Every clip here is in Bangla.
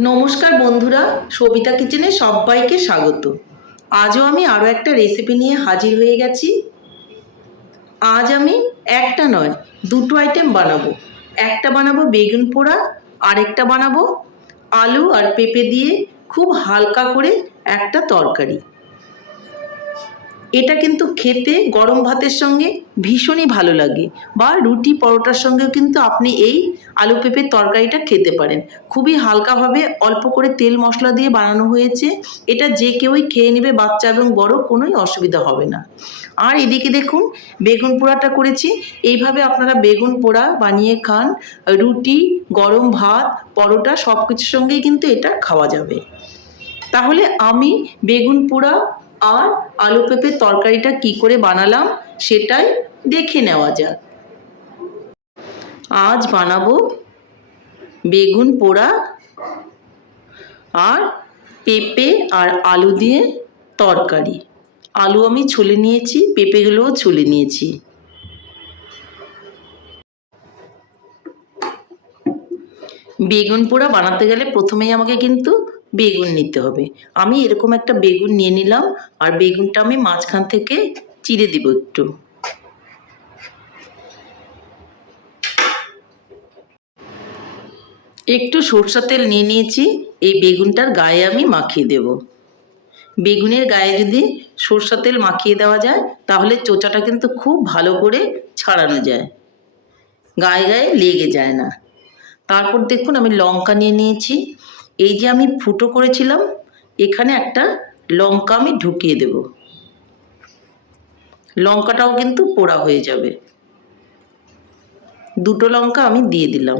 নমস্কার বন্ধুরা, সবিতা কিচেনে সবাইকে স্বাগত। আজও আমি আরও একটা রেসিপি নিয়ে হাজির হয়ে গেছি। আজ আমি একটা নয়, দুটো আইটেম বানাবো। একটা বানাবো বেগুন পোড়া, আরেকটা বানাবো আলু আর পেঁপে দিয়ে খুব হালকা করে একটা তরকারি। এটা কিন্তু খেতে গরম ভাতের সঙ্গে ভীষণই ভালো লাগে। বা রুটি পরোটার সঙ্গেও কিন্তু আপনি এই আলু পেঁপের তরকারিটা খেতে পারেন। খুবই হালকাভাবে অল্প করে তেল মশলা দিয়ে বানানো হয়েছে। এটা যে কেউই খেয়ে নেবে, বাচ্চা এবং বড়, কোনোই অসুবিধা হবে না। আর এদিকে দেখুন, বেগুন পোড়াটা করেছি। এইভাবে আপনারা বেগুন পোড়া বানিয়ে খান। রুটি, গরম ভাত, পরোটা সব কিছুর সঙ্গেই কিন্তু এটা খাওয়া যাবে। তাহলে আমি বেগুন পোড়া আর আলু পেঁপের তরকারিটা কি করে বানালাম সেটাই দেখে নেওয়া যাক। আজ বানাবো বেগুন পোড়া আর পেঁপে আর আলু দিয়ে তরকারি। আলু আমি ছুলে নিয়েছি, পেঁপেগুলোও ছুলে নিয়েছি। বেগুন পোড়া বানাতে গেলে প্রথমেই আমাকে কিন্তু বেগুন নিতে হবে। আমি এরকম একটা বেগুন নিয়ে নিলাম, আর বেগুনটা আমি মাঝখান থেকে চিড়ে দিব একটু। একটু সরষা তেল নিয়ে নিয়েছি, এই বেগুনটার গায়ে আমি মাখিয়ে দেব। বেগুনের গায়ে যদি সরষা তেল মাখিয়ে দেওয়া যায়, তাহলে চোচাটা কিন্তু খুব ভালো করে ছাড়ানো যায়। গায়ে গায়ে লেগে যায় না। তারপর দেখুন আমি লঙ্কা নিয়ে নিয়েছি এই যে আমি ফুটো করেছিলাম, এখানে একটা লঙ্কা আমি ঢুকিয়ে দেব। লঙ্কাটাও কিন্তু পোড়া হয়ে যাবে। দুটো লঙ্কা আমি দিয়ে দিলাম।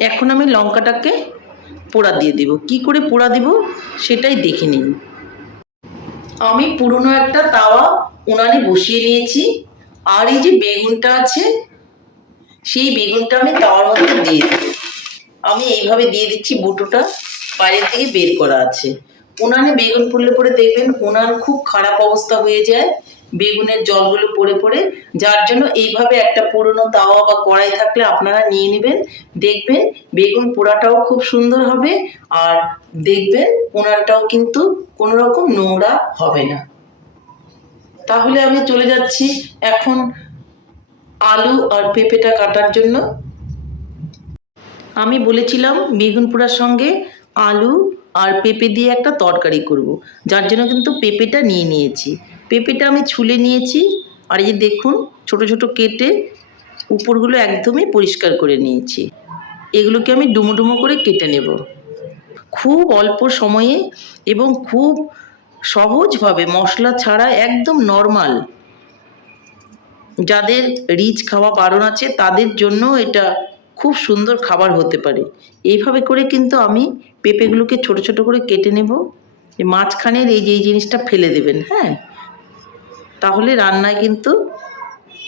এখন আমি লঙ্কাটাকে পোড়া দিয়ে দিব। কি করে পোড়া দিব সেটাই দেখে নিন। আমি পুরনো একটা তাওয়া উনানে বসিয়ে নিয়েছি। আর এই যে বেগুনটা আছে সেই বেগুনটা আমি তাওয়ার মধ্যে দিয়ে দেব। আমি এইভাবে দিয়ে দিচ্ছি বুটোটা বাইরের থেকে বের করা আছে। উনানে বেগুন পুড়লে পরে দেখবেন, উনান খুব খারাপ অবস্থা হয়ে যায়, বেগুনের জলগুলো পড়ে পড়ে। যার জন্য এইভাবে একটা পুরনো তাওয়া বা কড়াই থাকলে আপনারা নিয়ে নেবেন, দেখবেন বেগুন পোড়াটাও খুব সুন্দর হবে আর দেখবেন উনানটাও কিন্তু কোনো রকম নোংরা হবে না। তাহলে আমি চলে যাচ্ছি। এখন আলু আর পেঁপেটা কাটার জন্য। আমি বলেছিলাম বেগুন পোড়ার সঙ্গে আলু আর পেঁপে দিয়ে একটা তরকারি করব। যার জন্য কিন্তু পেঁপেটা নিয়ে নিয়েছি। পেঁপেটা আমি ছুলে নিয়েছি আর এই যে দেখুন, ছোট ছোট কেটে উপরগুলো একদমই পরিষ্কার করে নিয়েছি। এগুলোকে আমি ডুমো ডুমো করে কেটে নেব। খুব অল্প সময়ে এবং খুব সহজভাবে মশলা ছাড়া একদম নর্মাল যাদের রিচ খাওয়া বারণ আছে, তাদের জন্য এটা খুব সুন্দর খাবার হতে পারে। এইভাবে করে কিন্তু আমি পেঁপেগুলোকে ছোট ছোট করে কেটে নেব। মাঝখানের এই যে এই জিনিসটা ফেলে দেবেন হ্যাঁ? তাহলে রান্নায় কিন্তু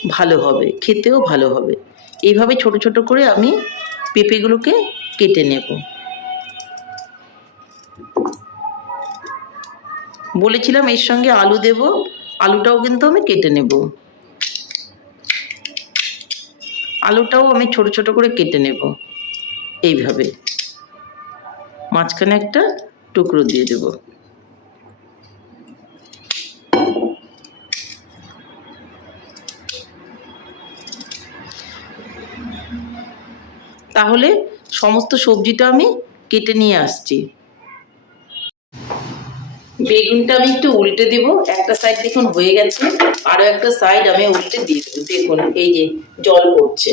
ভালো হবে, খেতেও ভালো হবে। এইভাবে ছোট ছোট করে আমি পেঁপেগুলোকে কেটে নেব। বলেছিলাম এর সঙ্গে আলু দেব, আলুটাও কিন্তু আমি কেটে নেব। আলুটাও আমি ছোট ছোট করে কেটে নেব। এইভাবে। মাঝখানে একটা টুকরো দিয়ে দেব। তাহলে সমস্ত সবজিটা আমি কেটে নিয়ে আসছি। বেগুনটা আমি একটু উল্টে দেব। একটা সাইড দেখুন হয়ে গেছে, আরও একটা সাইড আমি উল্টে দিয়ে দেবো। দেখুন, এই যে জল পড়ছে।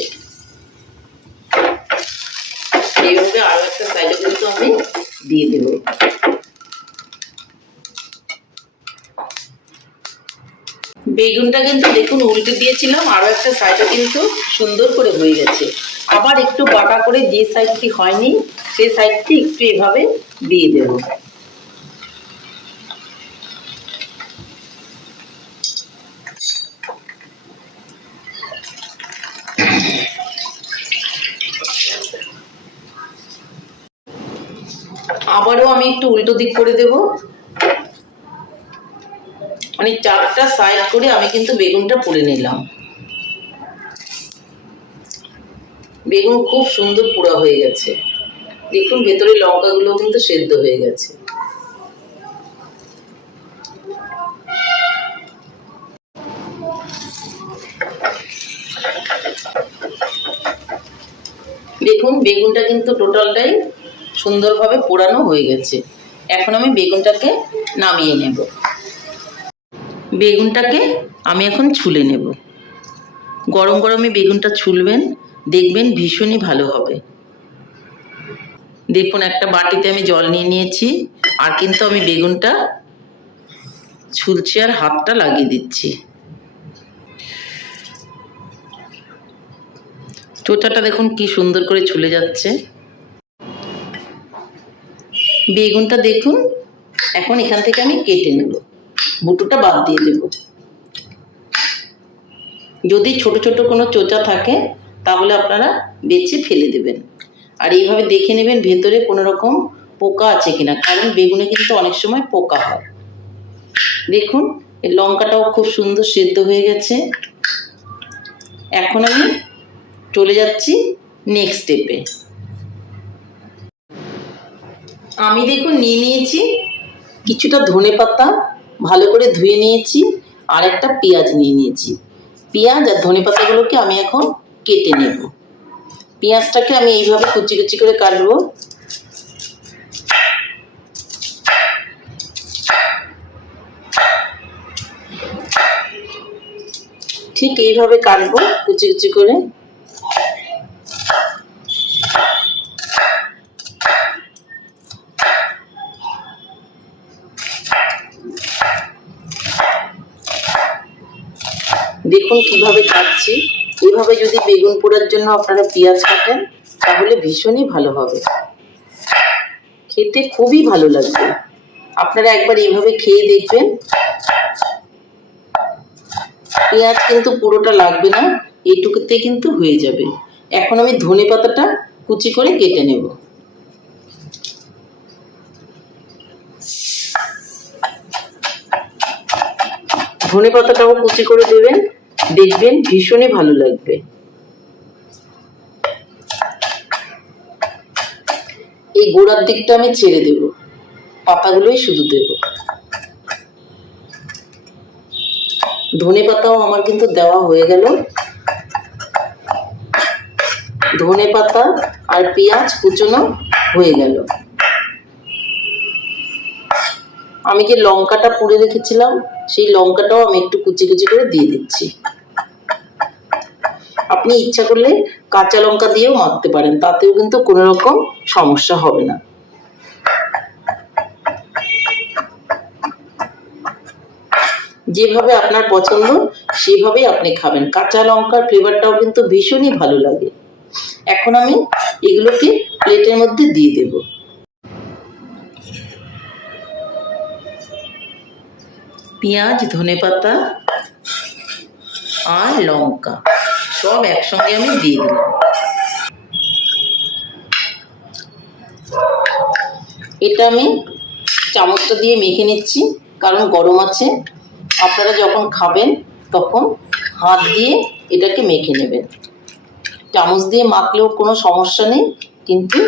এইভাবে আরও একটা সাইডে কিন্তু আমি দিয়ে দেব। বেগুনটা কিন্তু দেখুন উল্টে দিয়েছিলাম, আরও একটা সাইডে কিন্তু সুন্দর করে হয়ে গেছে। আবার একটু বাটা করে যে সাইডটি হয়নি সেই সাইডটি একটু এভাবে দিয়ে দেবো। আবারও আমি একটু উল্টো দিক করে দেব। মানে চারটা সাইড করে আমি কিন্তু বেগুনটা পুড়ে নিলাম। বেগুন খুব সুন্দর পোড়া হয়ে গেছে। দেখুন, ভেতরে লঙ্কাগুলো কিন্তু সেদ্ধ হয়ে গেছে। দেখুন, বেগুনটা কিন্তু টোটালটাই সুন্দরভাবে পোড়ানো হয়ে গেছে। এখন আমি বেগুনটাকে নামিয়ে নেব। বেগুনটাকে আমি এখন ছুলে নেব। গরম গরমে বেগুনটা ছুলবেন, দেখবেন ভীষণই ভালো হবে। দেখুন, একটা বাটিতে আমি জল নিয়ে নিয়েছি, আর কিন্তু আমি বেগুনটা ছুলছি আর হাতটা লাগিয়ে দিচ্ছি। চোচাটা দেখুন কি সুন্দর করে ছুলে যাচ্ছে। বেগুনটা দেখুন। এখন এখান থেকে আমি কেটে নেব। বুটোটা বাদ দিয়ে দেব। যদি ছোট ছোট কোনো চোচা থাকে, তাহলে আপনারা বেছে ফেলে দেবেন। আর এইভাবে দেখে নেবেন ভেতরে কোনো রকম পোকা আছে কিনা। কারণ বেগুনে কিন্তু অনেক সময় পোকা হয়। দেখুন, এই লঙ্কাটাও খুব সুন্দর সেদ্ধ হয়ে গেছে। এখন আমি চলে যাচ্ছি নেক্সট স্টেপে আমি দেখুন নিয়ে নিয়েছি কিছুটা ধনে পাতা, ভালো করে ধুয়ে নিয়েছি আর একটা পেঁয়াজ নিয়ে নিয়েছি। পেঁয়াজ আর ধনে পাতাগুলোকে আমি এখন কেটে নেব। পেঁয়াজটাকে আমি এইভাবে কুচি কুচি করে কাটবো। ঠিক এইভাবে কাটবো কুচি কুচি করে। দেখুন কীভাবে কাটছি? এইভাবে যদি বেগুন পোড়ার জন্য আপনারা পেঁয়াজ কাটেন, তাহলে ভীষণই ভালো হবে। খেতে খুবই ভালো লাগবে। আপনারা একবার এইভাবে খেয়ে দেখবেন। পেঁয়াজ কিন্তু পুরোটা লাগবে না এইটুকুতে কিন্তু হয়ে যাবে। এখন আমি ধনে পাতাটা কুচি করে কেটে নেব। ধনে পাতাটাও কুচি করে দেবেন। দেখবেন ভীষণই ভালো লাগবে। এই গোড়ার দিকটা আমি ছেড়ে দেব। পাতাগুলোই শুধু দেব। ধনে পাতাও আমার কিন্তু দেওয়া হয়ে গেল। ধনে পাতা আর পেঁয়াজ কুচনো হয়ে গেল। আমি যে লঙ্কাটা পুড়ে রেখেছিলাম, সেই লঙ্কাটাও আমি একটু কুচি কুচি করে দিয়ে দিচ্ছি। আপনি ইচ্ছা করলে কাঁচা লঙ্কা দিয়েও মাখতে পারেন, তাতেও কিন্তু কোনো রকম সমস্যা হবে না। যেভাবে আপনার পছন্দ, সেভাবেই আপনি খাবেন। কাঁচা লঙ্কার ফ্লেভারটাও কিন্তু ভীষণই ভালো লাগে। এখন আমি এগুলোকে প্লেটের মধ্যে দিয়ে দেবো। পেঁয়াজ, ধনেপাতা আর লঙ্কা। সব একসঙ্গে আমি দিয়ে দিলাম। এটা আমি চামচটা দিয়ে মেখে নিচ্ছি, কারণ গরম আছে। আপনারা যখন খাবেন, তখন হাত দিয়ে এটাকে মেখে নেবেন। চামচ দিয়ে মাখলেও কোনো সমস্যা নেই, কিন্তু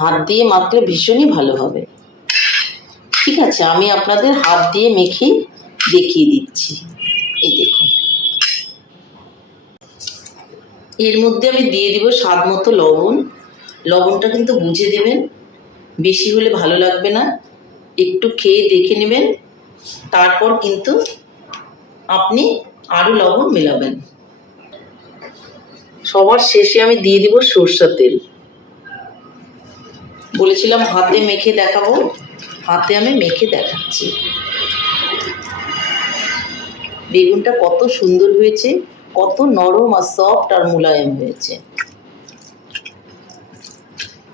হাত দিয়ে মাখলে ভীষণই ভালো হবে। ঠিক আছে, আমি আপনাদের হাত দিয়ে মেখে দেখিয়ে দিচ্ছি এই দেখুন এর মধ্যে আমি দিয়ে দিব স্বাদ মতো লবণ। লবণটা কিন্তু বুঝে দেবেন, বেশি হলে ভালো লাগবে না। একটু খেয়ে দেখে নেবেন, তারপর কিন্তু আপনি আরও লবণ মেলাবেন। সবার শেষে আমি দিয়ে দিব সরষের তেল। বলেছিলাম হাতে মেখে দেখাবো, হাতে আমি মেখে দেখাচ্ছি। বেগুনটা কত সুন্দর হয়েছে। কত নরম আর সফট আর মোলায়েম হয়েছে।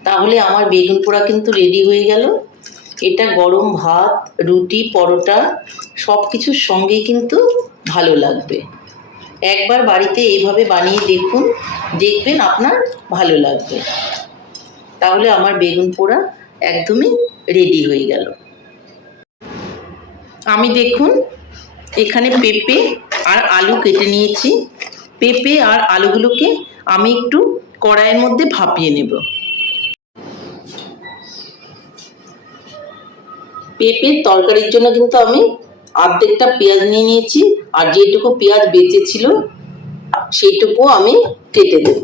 তাহলে আমার বেগুন পোড়া কিন্তু রেডি হয়ে গেল। এটা গরম ভাত, রুটি, পরোটা সব কিছুর সঙ্গেই কিন্তু ভালো লাগবে। একবার বাড়িতে এইভাবে বানিয়ে দেখুন, দেখবেন আপনার ভালো লাগবে। তাহলে আমার বেগুন পোড়া একদমই রেডি হয়ে গেল। আমি দেখুন, এখানে পেঁপে আর আলু কেটে নিয়েছি। পেঁপে আর আলুগুলোকে আমি একটু কড়াইয়ের মধ্যে ভাপিয়ে নেব। পেঁপের তরকারির জন্য কিন্তু আমি অর্ধেকটা পেঁয়াজ নিয়ে নিয়েছি, আর যেটুকু পেঁয়াজ বেঁচেছিল সেইটুকু আমি কেটে দেব।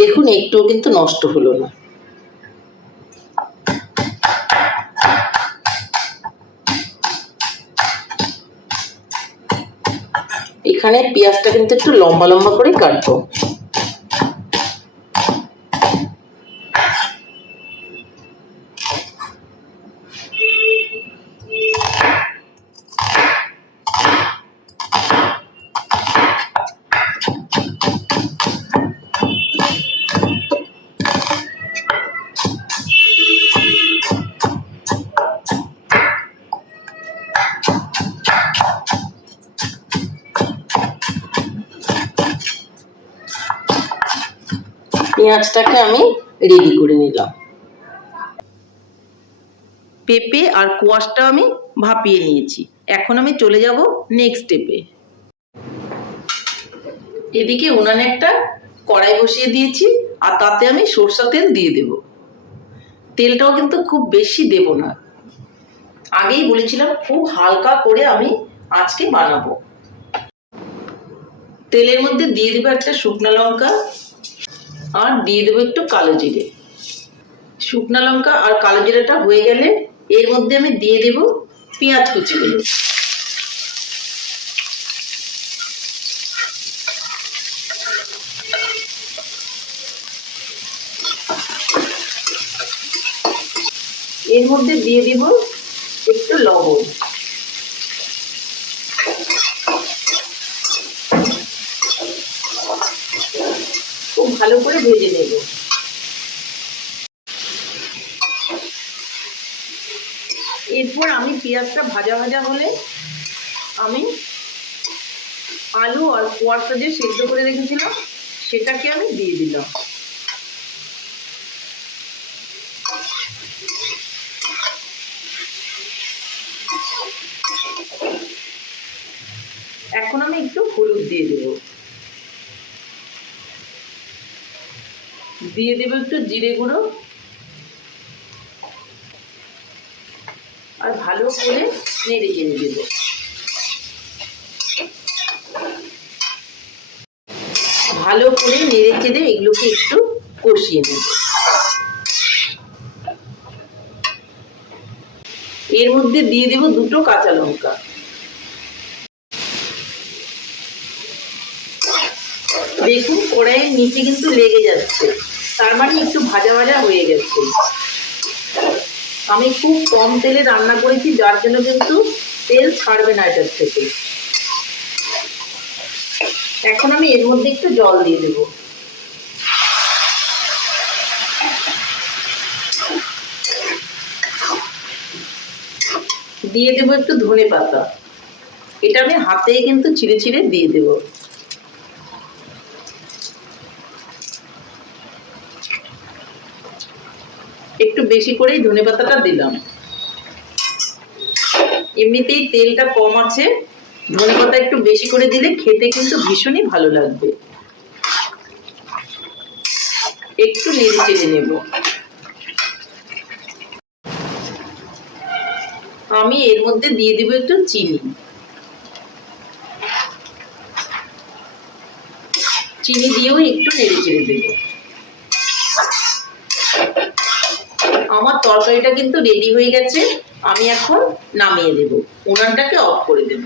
দেখুন একটুও কিন্তু নষ্ট হলো না। এখানে পেঁয়াজটা কিন্তু একটু লম্বা লম্বা করে কাটবো। পেঁয়াজটাকে আমি রেডি করে নিলাম। পেঁপে আর কোয়াশটা আমি ভাপিয়ে নিয়েছি। এখন আমি চলে যাব নেক্সট স্টেপে এদিকে উনানে একটা কড়াই বসিয়ে দিয়েছি আর তাতে আমি সরষা তেল দিয়ে দেব। তেলটাও কিন্তু খুব বেশি দেব না। আগেই বলেছিলাম, খুব হালকা করে আমি আজকে বানাবো। তেলের মধ্যে দিয়ে দেবো একটা শুকনো লঙ্কা আর দিয়ে দেবো একটু কালো জিরে। শুকনো লঙ্কা আর কালো জিরেটা হয়ে গেলে এর মধ্যে আমি দিয়ে দেব পেঁয়াজ কুচিগুলো। এর মধ্যে দিয়ে দিব একটু লবণ খুব ভালো করে ভেজে নেব এরপর আমি পেঁয়াজটা ভাজা ভাজা হলে আমি আলু আর কোয়ারটা যে সেদ্ধ করে রেখেছিলাম, সেটাকে আমি দিয়ে দিলাম। এখন আমি একটু হলুদ দিয়ে দেবো। দিয়ে দেবো একটু জিরে গুঁড়ো আর ভালো করে নেড়ে চেড়ে দেবো। ভালো করে নেড়ে চেড়ে এগুলোকে একটু কষিয়ে নেব। এর মধ্যে দিয়ে দেব দুটো কাঁচা লঙ্কা। দেখুন কড়াইয়ের নিচে কিন্তু লেগে যাচ্ছে। তার মানে একটু ভাজা ভাজা হয়ে গেছে। আমি খুব কম তেলে রান্না করেছি, যার জন্য কিন্তু তেল ছাড়বে না এটার থেকে। এখন আমি এর মধ্যে একটু জল দিয়ে দেব। দিয়ে দেব একটু ধনে পাতা। এটা আমি হাতে কিন্তু ছিঁড়ে ছিঁড়ে দিয়ে দেবো একটু বেশি করেই ধনে পাতাটা দিলাম। এমনিতেই তেলটা কম আছে, ধনে পাতা একটু বেশি করে দিলে খেতে কিন্তু ভীষণই ভালো লাগবে। একটু নেড়ে চেড়ে নেব। আমি এর মধ্যে দিয়ে দিব একটু চিনি। চিনি দিয়েও একটু নেড়ে চেড়ে দেবো। আমার তরকারিটা কিন্তু রেডি হয়ে গেছে, আমি এখন নামিয়ে দেব। উনানটাকে অফ করে দেব।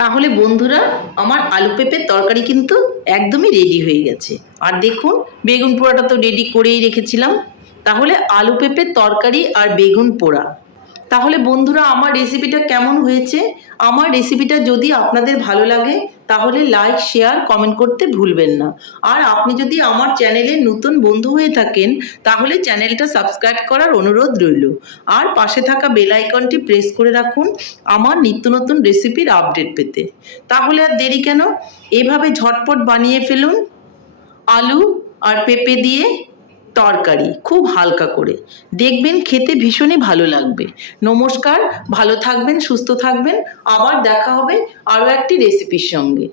তাহলে বন্ধুরা, আমার আলু পেঁপের তরকারি কিন্তু একদমই রেডি হয়ে গেছে। আর দেখুন, বেগুন পোড়াটা তো রেডি করেই রেখেছিলাম। তাহলে আলু পেঁপের তরকারি আর বেগুন পোড়া। তাহলে বন্ধুরা, আমার রেসিপিটা কেমন হয়েছে? আমার রেসিপিটা যদি আপনাদের ভালো লাগে, তাহলে লাইক শেয়ার কমেন্ট করতে ভুলবেন না। আর আপনি যদি আমার চ্যানেলে নতুন বন্ধু হয়ে থাকেন, তাহলে চ্যানেলটা সাবস্ক্রাইব করার অনুরোধ রইল। আর পাশে থাকা বেল আইকনটি প্রেস করে রাখুন, আমার নিত্য নতুন রেসিপির আপডেট পেতে। তাহলে আর দেরি কেন? এভাবে ঝটপট বানিয়ে ফেলুন, আলু আর পেঁপে দিয়ে তরকারি, খুব হালকা করে। দেখবেন খেতে ভীষণই ভালো লাগবে। নমস্কার, ভালো থাকবেন, সুস্থ থাকবেন। আবার দেখা হবে আরও একটি রেসিপির সঙ্গে।